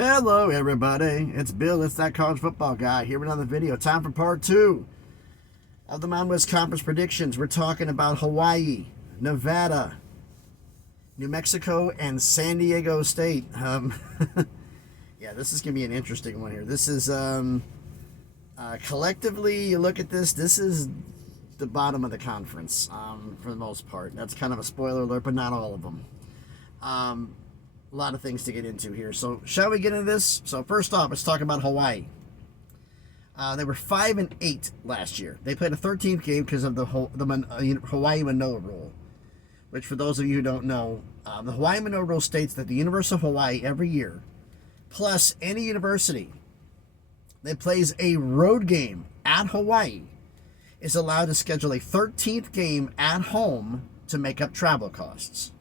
Hello, everybody. It's Bill. It's that college football guy here with another video. Time for part two of the Mountain West Conference predictions. We're talking about Hawaii, Nevada, New Mexico, and San Diego State. Yeah, this is going to be an interesting one here. This is collectively, you look at this, this is the bottom of the conference for the most part. That's kind of a spoiler alert, but not all of them. A lot of things to get into here. So, shall we get into this? So, first off, let's talk about Hawaii. They were 5-8 last year. They played a 13th game because of the Hawaii Manoa Rule, which, for those of you who don't know, the Hawaii Manoa Rule states that the University of Hawaii every year, plus any university that plays a road game at Hawaii, is allowed to schedule a 13th game at home to make up travel costs.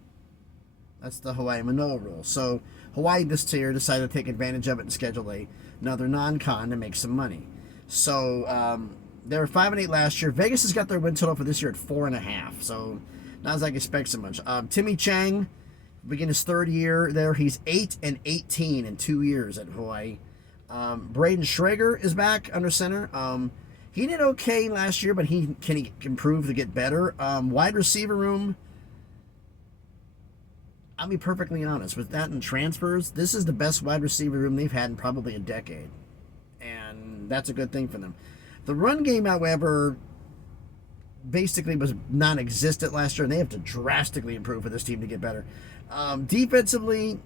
That's the Hawaii Manoa Rule. So Hawaii this year decided to take advantage of it and schedule another non-con to make some money. So they were 5-8 last year. Vegas has got their win total for this year at 4.5. So not as I expect so much. Timmy Chang, begin his third year there. He's 8-18 in 2 years at Hawaii. Braden Schrager is back under center. He did okay last year, but can he improve to get better? Wide receiver room, I'll be perfectly honest, with that and transfers, this is the best wide receiver room they've had in probably a decade. And that's a good thing for them. The run game, however, basically was non-existent last year, and they have to drastically improve for this team to get better. Defensively,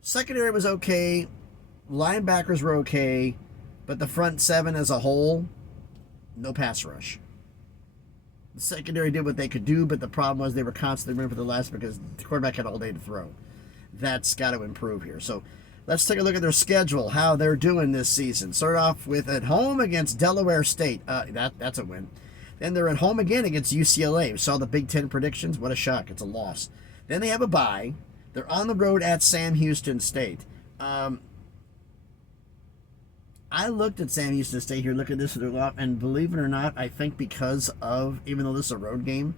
secondary was okay. Linebackers were okay. But the front seven as a whole, no pass rush. The secondary did what they could do, but the problem was they were constantly running for the last because the quarterback had all day to throw. That's got to improve here. So let's take a look at their schedule, how they're doing this season. Start off with at home against Delaware State. That's a win. Then they're at home again against UCLA. We saw the Big Ten predictions. What a shock. It's a loss. Then they have a bye. They're on the road at Sam Houston State. I looked at Sam Houston State here, look at this, and believe it or not, I think because of, even though this is a road game,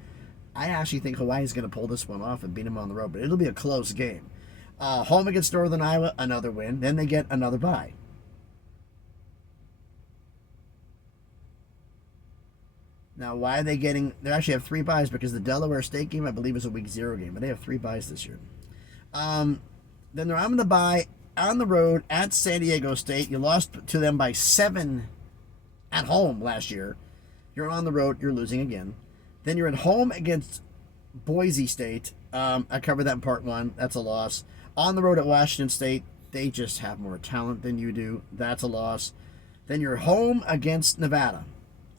I actually think Hawaii's going to pull this one off and beat them on the road, but it'll be a close game. Home against Northern Iowa, another win. Then they get another bye. Now, why are they getting, they actually have 3 byes because the Delaware State game, I believe, is a week 0 game, but they have 3 byes this year. Then they're on the bye on the road at San Diego State. You lost to them by 7 at home last year. You're on the road, you're losing again. Then you're at home against Boise State. I covered that in part 1. That's a loss. On the road at Washington State. They just have more talent than you do. That's a loss. Then you're home against Nevada.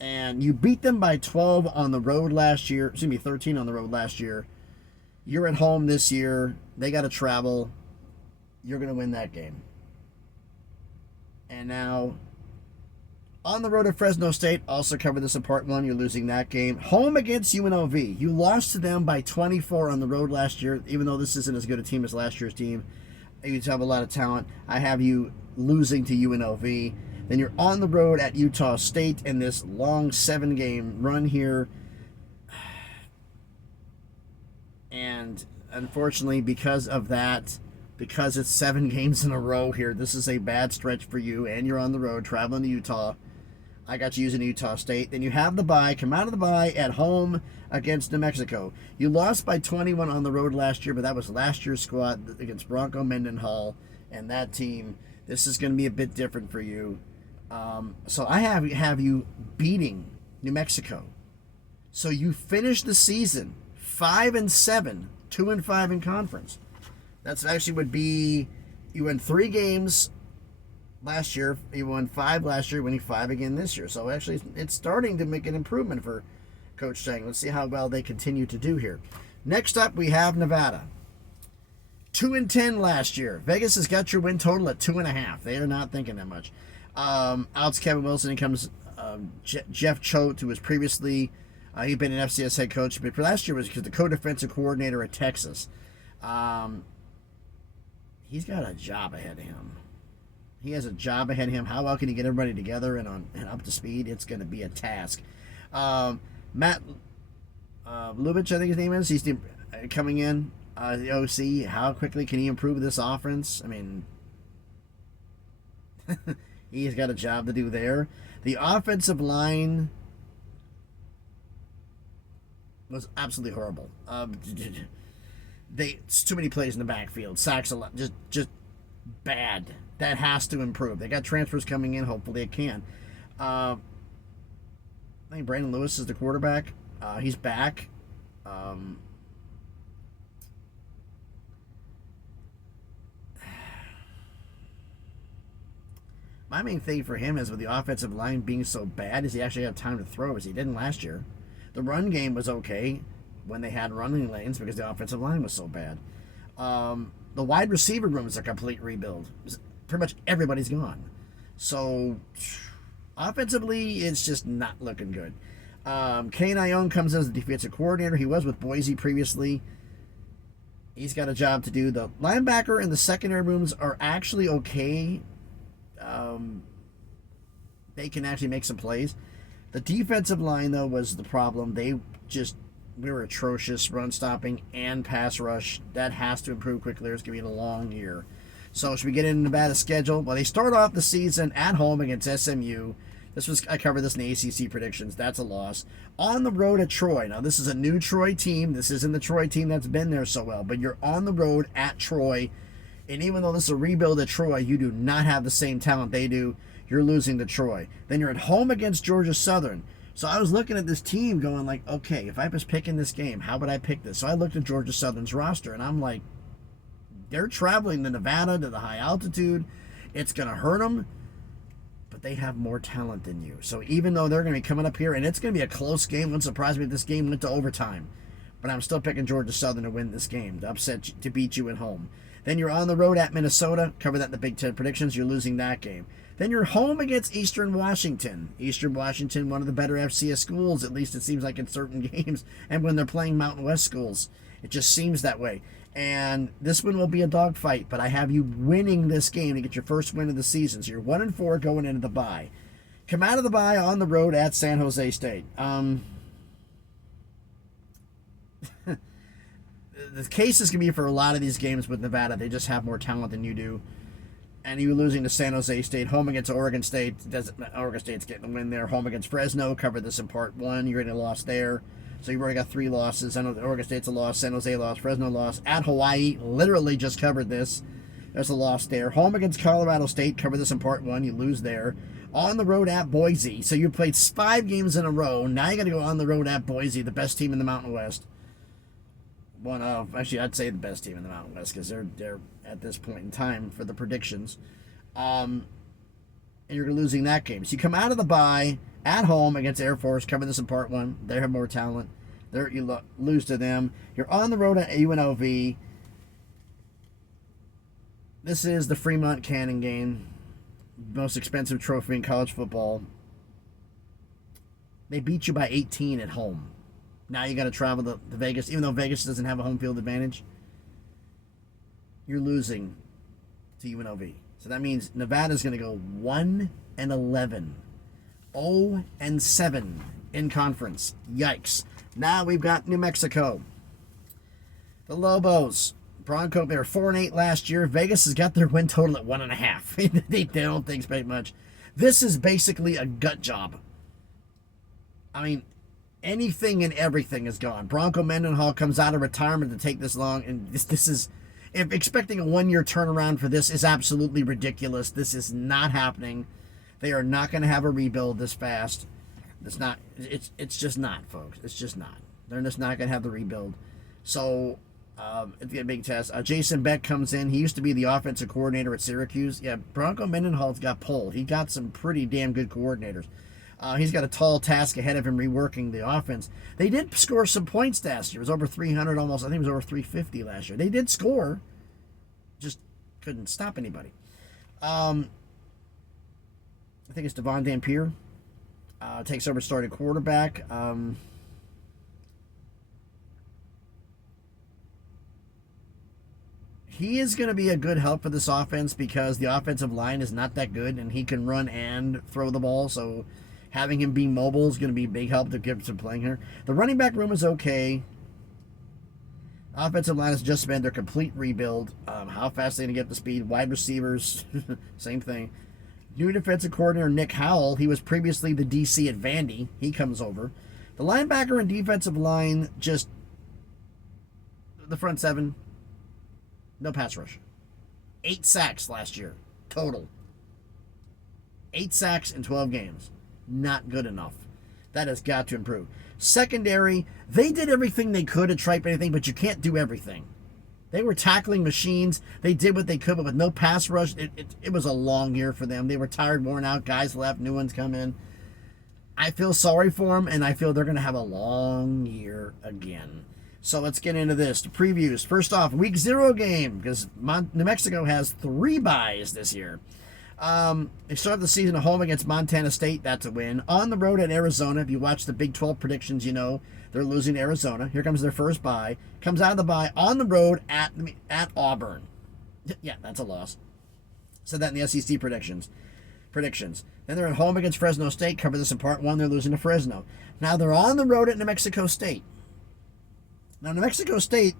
And you beat them by 12 on the road last year. 13 on the road last year. You're at home this year. They got to travel. You're going to win that game. And now, on the road at Fresno State, also covered this in part 1. You're losing that game. Home against UNLV. You lost to them by 24 on the road last year, even though this isn't as good a team as last year's team. You have a lot of talent. I have you losing to UNLV. Then you're on the road at Utah State in this long 7-game run here. And unfortunately, because of that, because it's 7 games in a row here, this is a bad stretch for you, and you're on the road traveling to Utah. I got you using Utah State. Then you have the bye, come out of the bye at home against New Mexico. You lost by 21 on the road last year, but that was last year's squad against Bronco Mendenhall and that team. This is going to be a bit different for you. So I have you beating New Mexico. So you finish the season 5-7, 2-5 in conference. That's actually would be, you won 3 games last year, you won 5 last year, winning 5 again this year. So actually, it's starting to make an improvement for Coach Chang. Let's see how well they continue to do here. Next up, we have Nevada. 2-10 last year. Vegas has got your win total at 2.5. They are not thinking that much. Outs Kevin Wilson, in comes Jeff Choate, who was previously, he'd been an FCS head coach, but for last year was the co-defensive coordinator at Texas. He's got a job ahead of him. He has a job ahead of him. How well can he get everybody together and up to speed? It's going to be a task. Matt Lubitsch, I think his name is. He's coming in. The OC, how quickly can he improve this offense? I mean, he's got a job to do there. The offensive line was absolutely horrible. It's too many plays in the backfield. Sacks a lot. Just bad. That has to improve. They got transfers coming in. Hopefully it can. I think Brandon Lewis is the quarterback. He's back. My main thing for him is with the offensive line being so bad is he actually have time to throw as he didn't last year. The run game was okay when they had running lanes because the offensive line was so bad. The wide receiver room is a complete rebuild. Pretty much everybody's gone. So offensively, it's just not looking good. Kane Ione comes as the defensive coordinator. He was with Boise previously. He's got a job to do. The linebacker and the secondary rooms are actually okay. They can actually make some plays. The defensive line, though, was the problem. We were atrocious run stopping and pass rush. That has to improve quickly. It's going to be a long year. So should we get into Nevada's schedule? Well, they start off the season at home against SMU. I covered this in the ACC predictions. That's a loss. On the road at Troy. Now, this is a new Troy team. This isn't the Troy team that's been there so well. But you're on the road at Troy. And even though this is a rebuild at Troy, you do not have the same talent they do. You're losing to Troy. Then you're at home against Georgia Southern. So I was looking at this team going like, okay, if I was picking this game, how would I pick this? So I looked at Georgia Southern's roster, and I'm like, they're traveling to Nevada to the high altitude. It's going to hurt them, but they have more talent than you. So even though they're going to be coming up here, and it's going to be a close game, wouldn't surprise me if this game went to overtime. But I'm still picking Georgia Southern to win this game, to beat you at home. Then you're on the road at Minnesota. Cover that in the Big Ten predictions. You're losing that game. Then you're home against Eastern Washington. Eastern Washington, one of the better FCS schools, at least it seems like in certain games. And when they're playing Mountain West schools, it just seems that way. And this one will be a dogfight, but I have you winning this game to get your first win of the season. So you're 1-4 going into the bye. Come out of the bye on the road at San Jose State. The case is going to be for a lot of these games with Nevada. They just have more talent than you do. And you losing to San Jose State, home against Oregon State. Oregon State's getting the win there. Home against Fresno. Covered this in part one. You're getting a loss there. So you've already got 3 losses. I know Oregon State's a loss. San Jose loss. Fresno loss. At Hawaii, literally just covered this. There's a loss there. Home against Colorado State. Covered this in part one. You lose there. On the road at Boise. So you played 5 games in a row. Now you got to go on the road at Boise, the best team in the Mountain West. One of, actually, I'd say the best team in the Mountain West because they're at this point in time for the predictions. And you're losing that game. So you come out of the bye at home against Air Force, cover this in part one. They have more talent. You lose to them. You're on the road at UNLV. This is the Fremont Cannon game, most expensive trophy in college football. They beat you by 18 at home. Now you got to travel to Vegas, even though Vegas doesn't have a home field advantage. You're losing to UNLV. So that means Nevada's going to go 1-11, 0-7 in conference. Yikes! Now we've got New Mexico. The Lobos, Bronco. They were 4-8 last year. Vegas has got their win total at 1.5. they don't expect much. This is basically a gut job. I mean, anything and everything is gone. Bronco Mendenhall comes out of retirement to take this long, and this is, if expecting a 1-year turnaround for this is absolutely ridiculous. This is not happening. They are not going to have a rebuild this fast. It's not. It's just not, folks. It's just not. They're just not going to have the rebuild. So it's a big test. Jason Beck comes in. He used to be the offensive coordinator at Syracuse. Yeah, Bronco Mendenhall's got pulled. He got some pretty damn good coordinators. He's got a tall task ahead of him reworking the offense. They did score some points last year. It was over 300 almost. I think it was over 350 last year. They did score. Just couldn't stop anybody. I think it's Devon Dampier. Takes over starting quarterback. He is going to be a good help for this offense because the offensive line is not that good, and he can run and throw the ball, so having him be mobile is going to be a big help to get some playing here. The running back room is okay. Offensive line has just been their complete rebuild. How fast they going to get the speed? Wide receivers, same thing. New defensive coordinator Nick Howell. He was previously the DC at Vandy. He comes over. The linebacker and defensive line, just the front seven, no pass rush. 8 sacks last year, total. 8 sacks in 12 games. Not good enough. That has got to improve. Secondary, they did everything they could to tripe anything, but you can't do everything. They were tackling machines. They did what they could, but with no pass rush, it was a long year for them. They were tired, worn out. Guys left, new ones come in. I feel sorry for them, and I feel they're going to have a long year again. So let's get into this. The previews. First off, week 0 game, because New Mexico has 3 byes this year. They start the season at home against Montana State. That's a win. On the road at Arizona. If you watch the Big 12 predictions, you know they're losing to Arizona. Here comes their first bye. Comes out of the bye on the road at Auburn. Yeah, that's a loss. Said that in the SEC predictions. Then they're at home against Fresno State. Cover this in part 1. They're losing to Fresno. Now they're on the road at New Mexico State. Now, New Mexico State,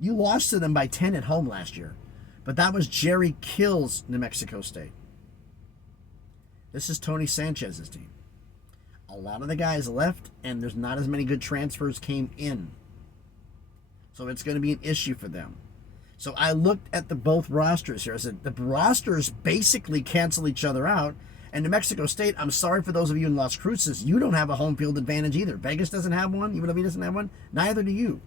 you lost to them by 10 at home last year. But that was Jerry Kill's New Mexico State. This is Tony Sanchez's team. A lot of the guys left, and there's not as many good transfers came in. So it's going to be an issue for them. So I looked at both rosters here. I said, the rosters basically cancel each other out. And New Mexico State, I'm sorry for those of you in Las Cruces, you don't have a home field advantage either. Vegas doesn't have one. UNLV doesn't have one. Neither do you.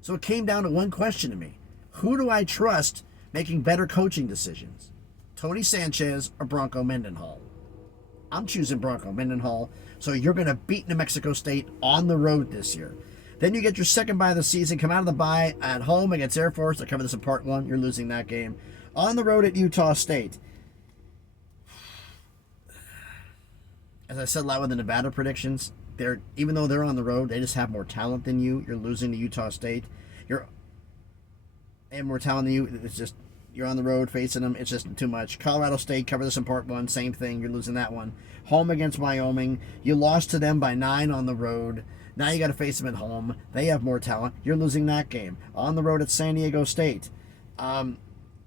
So it came down to one question to me. Who do I trust making better coaching decisions? Tony Sanchez or Bronco Mendenhall? I'm choosing Bronco Mendenhall. So you're going to beat New Mexico State on the road this year. Then you get your second bye of the season. Come out of the bye at home against Air Force. I cover this in part 1. You're losing that game. On the road at Utah State. As I said a lot with the Nevada predictions, even though they're on the road, they just have more talent than you. You're losing to Utah State. And more talent than you. It's just, you're on the road facing them. It's just too much. Colorado State, cover this in part 1. Same thing. You're losing that one. Home against Wyoming. You lost to them by 9 on the road. Now you got to face them at home. They have more talent. You're losing that game. On the road at San Diego State.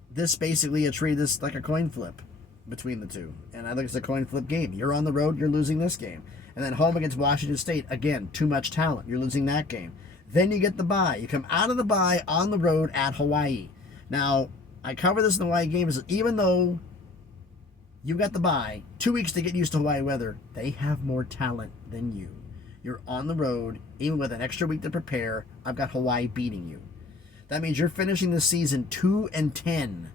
This basically, you treat this like a coin flip between the two. And I think it's a coin flip game. You're on the road, you're losing this game. And then home against Washington State, again, too much talent. You're losing that game. Then you get the bye. You come out of the bye on the road at Hawaii. Now, I cover this in the Hawaii game, is even though you've got the bye, 2 weeks to get used to Hawaii weather, they have more talent than you. You're on the road, even with an extra week to prepare, I've got Hawaii beating you. That means you're finishing the season 2-10.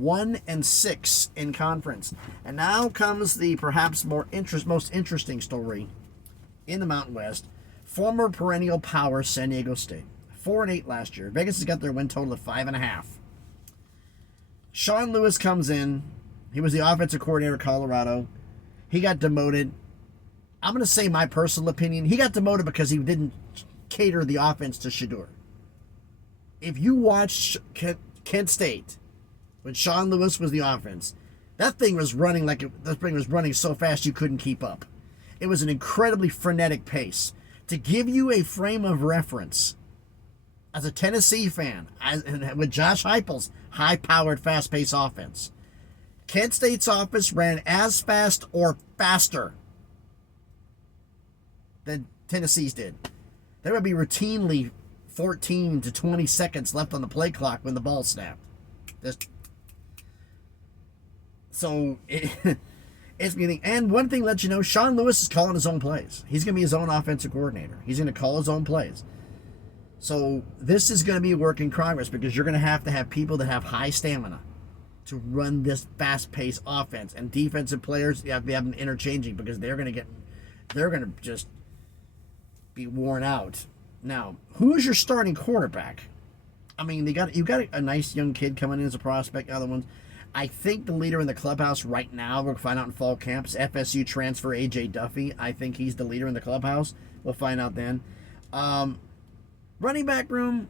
1-6 in conference. And now comes the perhaps most interesting story in the Mountain West. Former perennial power San Diego State. 4-8 last year. Vegas has got their win total of 5.5. Sean Lewis comes in. He was the offensive coordinator of Colorado. He got demoted. I'm going to say my personal opinion. He got demoted because he didn't cater the offense to Shedeur. If you watch Kent State, when Sean Lewis was the offense, that thing was running so fast you couldn't keep up. It was an incredibly frenetic pace. To give you a frame of reference, as a Tennessee fan, with Josh Heupel's high-powered, fast-paced offense, Kent State's offense ran as fast or faster than Tennessee's did. There would be routinely 14 to 20 seconds left on the play clock when the ball snapped. So it's meaning. And one thing lets you know, Sean Lewis is calling his own plays. He's going to be his own offensive coordinator. He's going to call his own plays. So this is going to be a work in progress because you're going to have people that have high stamina to run this fast-paced offense. And defensive players, you have to have them interchanging because they're going to just be worn out. Now, who is your starting quarterback? I mean, you got a nice young kid coming in as a prospect. Other ones, I think the leader in the clubhouse right now, we'll find out in fall camps, FSU transfer AJ Duffy. I think he's the leader in the clubhouse. We'll find out then. Running back room,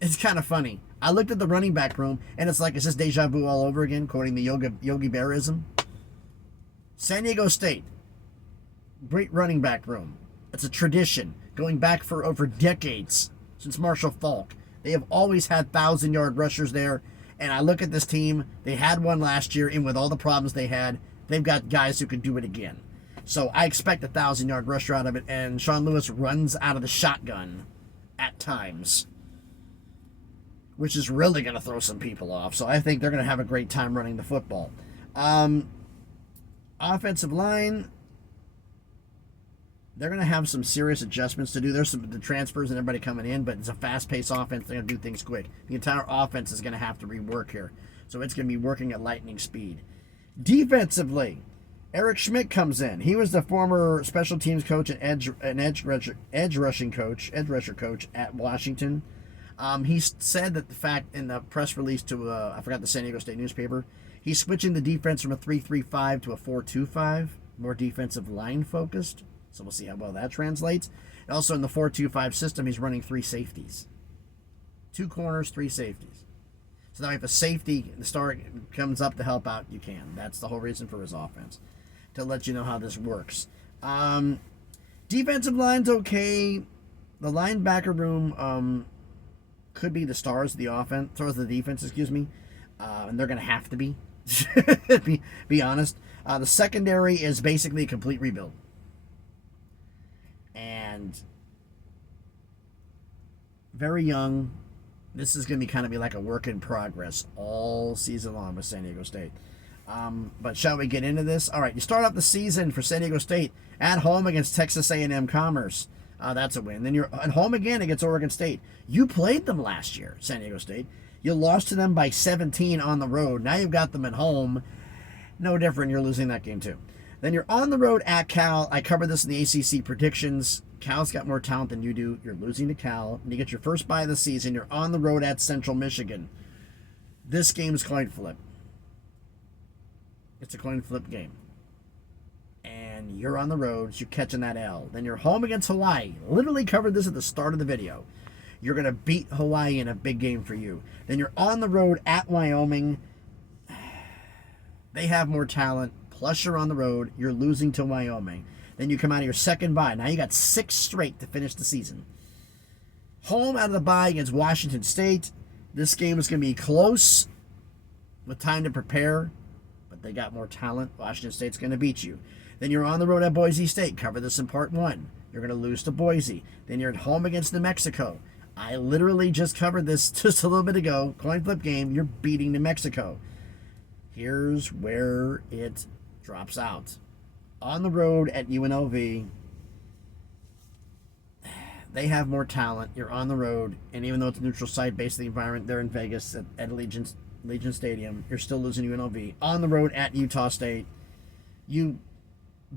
it's kind of funny. I looked at the running back room, and it's like, it's just deja vu all over again, quoting the Yogi Berraism. San Diego State, great running back room. It's a tradition. going back for over decades, since Marshall Faulk. They have always had 1,000-yard rushers there. And I look at this team, they had one last year, and with all the problems they had, they've got guys who can do it again. So I expect a 1,000-yard rusher out of it, and Sean Lewis runs out of the shotgun at times, which is really going to throw some people off. So I think they're going to have a great time running the football. Offensive line, they're going to have some serious adjustments to do. There's the transfers and everybody coming in, but it's a fast-paced offense. They're going to do things quick. The entire offense is going to have to rework here. So it's going to be working at lightning speed. Defensively, Eric Schmidt comes in. He was the former special teams coach and edge rusher coach at Washington. He said that the fact in the press release to, I forgot the San Diego State newspaper, he's switching the defense from a 3-3-5 to a 4-2-5, more defensive line focused. So we'll see how well that translates. And also in the 4-2-5 system, he's running 3 safeties. 2 corners, 3 safeties. So now if a safety, the star comes up to help out, you can. That's the whole reason for his offense, to let you know how this works. Defensive line's okay. The linebacker room could be the stars of the offense, stars of the defense, and they're going to have to be. be honest. The secondary is basically a complete rebuild. And very young. This is going to kind of be like a work in progress all season long with San Diego State. But shall we get into this? All right, you start off the season for San Diego State at home against Texas A&M Commerce. That's a win. Then you're at home again against Oregon State. You played them last year, San Diego State. You lost to them by 17 on the road. Now you've got them at home. No different. You're losing that game too. Then you're on the road at Cal. I covered this in the ACC predictions. Cal's got more talent than you do. You're losing to Cal. You get your first bye of the season. You're on the road at Central Michigan. This game is coin flip. It's a coin flip game. And you're on the road. You're catching that L. Then you're home against Hawaii. Literally covered this at the start of the video. You're going to beat Hawaii in a big game for you. Then you're on the road at Wyoming. They have more talent. Plus you're on the road. You're losing to Wyoming. Then you come out of your second bye. Now you got 6 straight to finish the season. Home out of the bye against Washington State. This game is going to be close with time to prepare, but they got more talent. Washington State's going to beat you. Then you're on the road at Boise State. Cover this in part 1. You're going to lose to Boise. Then you're at home against New Mexico. I literally just covered this just a little bit ago. Coin flip game. You're beating New Mexico. Here's where it drops out. On the road at UNLV, they have more talent. You're on the road, and even though it's a neutral site based on the environment, they're in Vegas at Legion Stadium. You're still losing UNLV. On the road at Utah State, you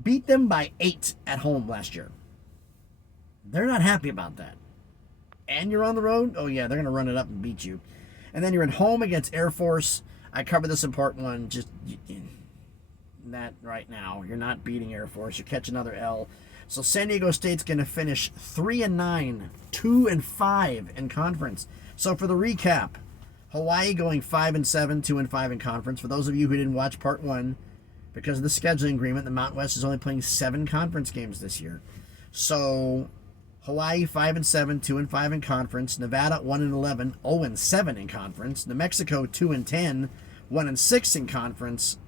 beat them by 8 at home last year. They're not happy about that. And you're on the road? Oh yeah, they're going to run it up and beat you. And then you're at home against Air Force. I covered this in part 1. Just that right now. You're not beating Air Force. You catch another L. So San Diego State's going to finish 3-9, 2-5 in conference. So for the recap, Hawaii going 5-7, 2-5 in conference. For those of you who didn't watch part 1, because of the scheduling agreement, the Mountain West is only playing 7 conference games this year. So Hawaii 5-7, 2-5 in conference. Nevada 1-11, 0-7 in conference. New Mexico 2-10, 1-6 in conference.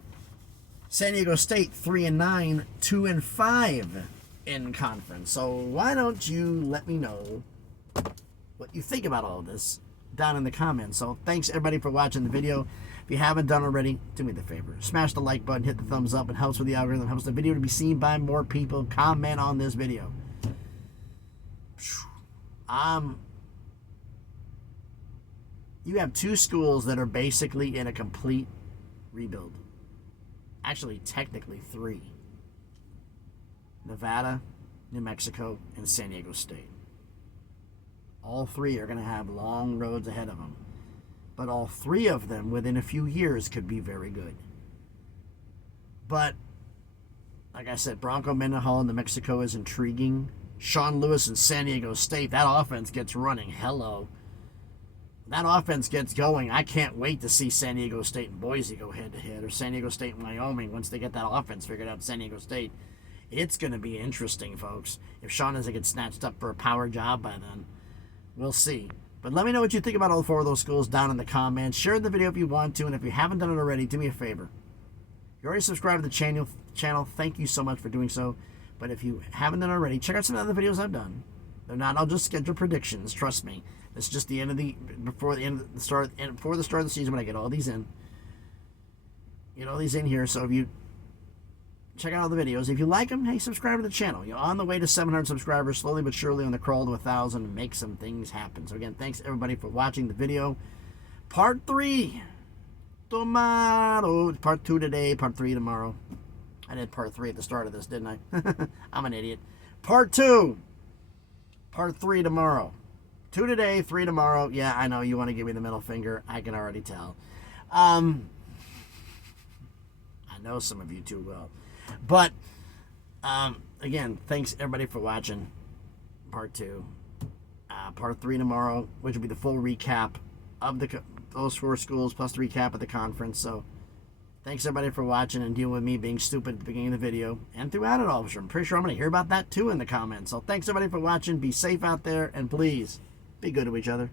San Diego State 3-9, 2-5 in conference. So why don't you let me know what you think about all of this down in the comments. So thanks everybody for watching the video. If you haven't done already, do me the favor. Smash the like button, hit the thumbs up. It helps with the algorithm. It helps the video to be seen by more people. Comment on this video. You have 2 schools that are basically in a complete rebuild. Actually, technically 3. Nevada, New Mexico, and San Diego State. All 3 are going to have long roads ahead of them. But all 3 of them, within a few years, could be very good. But, like I said, Bronco Mendenhall in New Mexico is intriguing. Sean Lewis in San Diego State, that offense gets running. Hello. That offense gets going. I can't wait to see San Diego State and Boise go head-to-head, or San Diego State and Wyoming once they get that offense figured out. San Diego State It's going to be interesting, folks. If Sean doesn't get snatched up for a power job by then, we'll see. But let me know what you think about all 4 of those schools down in the comments. Share the video if you want to, and if you haven't done it already, do me a favor. If you already subscribed to the channel, thank you so much for doing so. But if you haven't done it already, check out some of the other videos I've done. They're not all just scheduled predictions, trust me. It's just the end of before the start of the season when I get all these in. Get all these in here, so if you check out all the videos. If you like them, hey, subscribe to the channel. You're on the way to 700 subscribers, slowly but surely on the crawl to 1,000, and make some things happen. So again, thanks everybody for watching the video. Part 3 tomorrow. Part 2 today, part 3 tomorrow. I did part 3 at the start of this, didn't I? I'm an idiot. Part 2. Part 3 tomorrow. 2 today, 3 tomorrow. Yeah, I know you want to give me the middle finger. I can already tell. I know some of you too well. But, again, thanks everybody for watching part 2. Part 3 tomorrow, which will be the full recap of those 4 schools, plus the recap of the conference. So, thanks everybody for watching and dealing with me being stupid at the beginning of the video. And throughout it all, I'm pretty sure I'm going to hear about that too in the comments. So, thanks everybody for watching. Be safe out there, and please, be good to each other.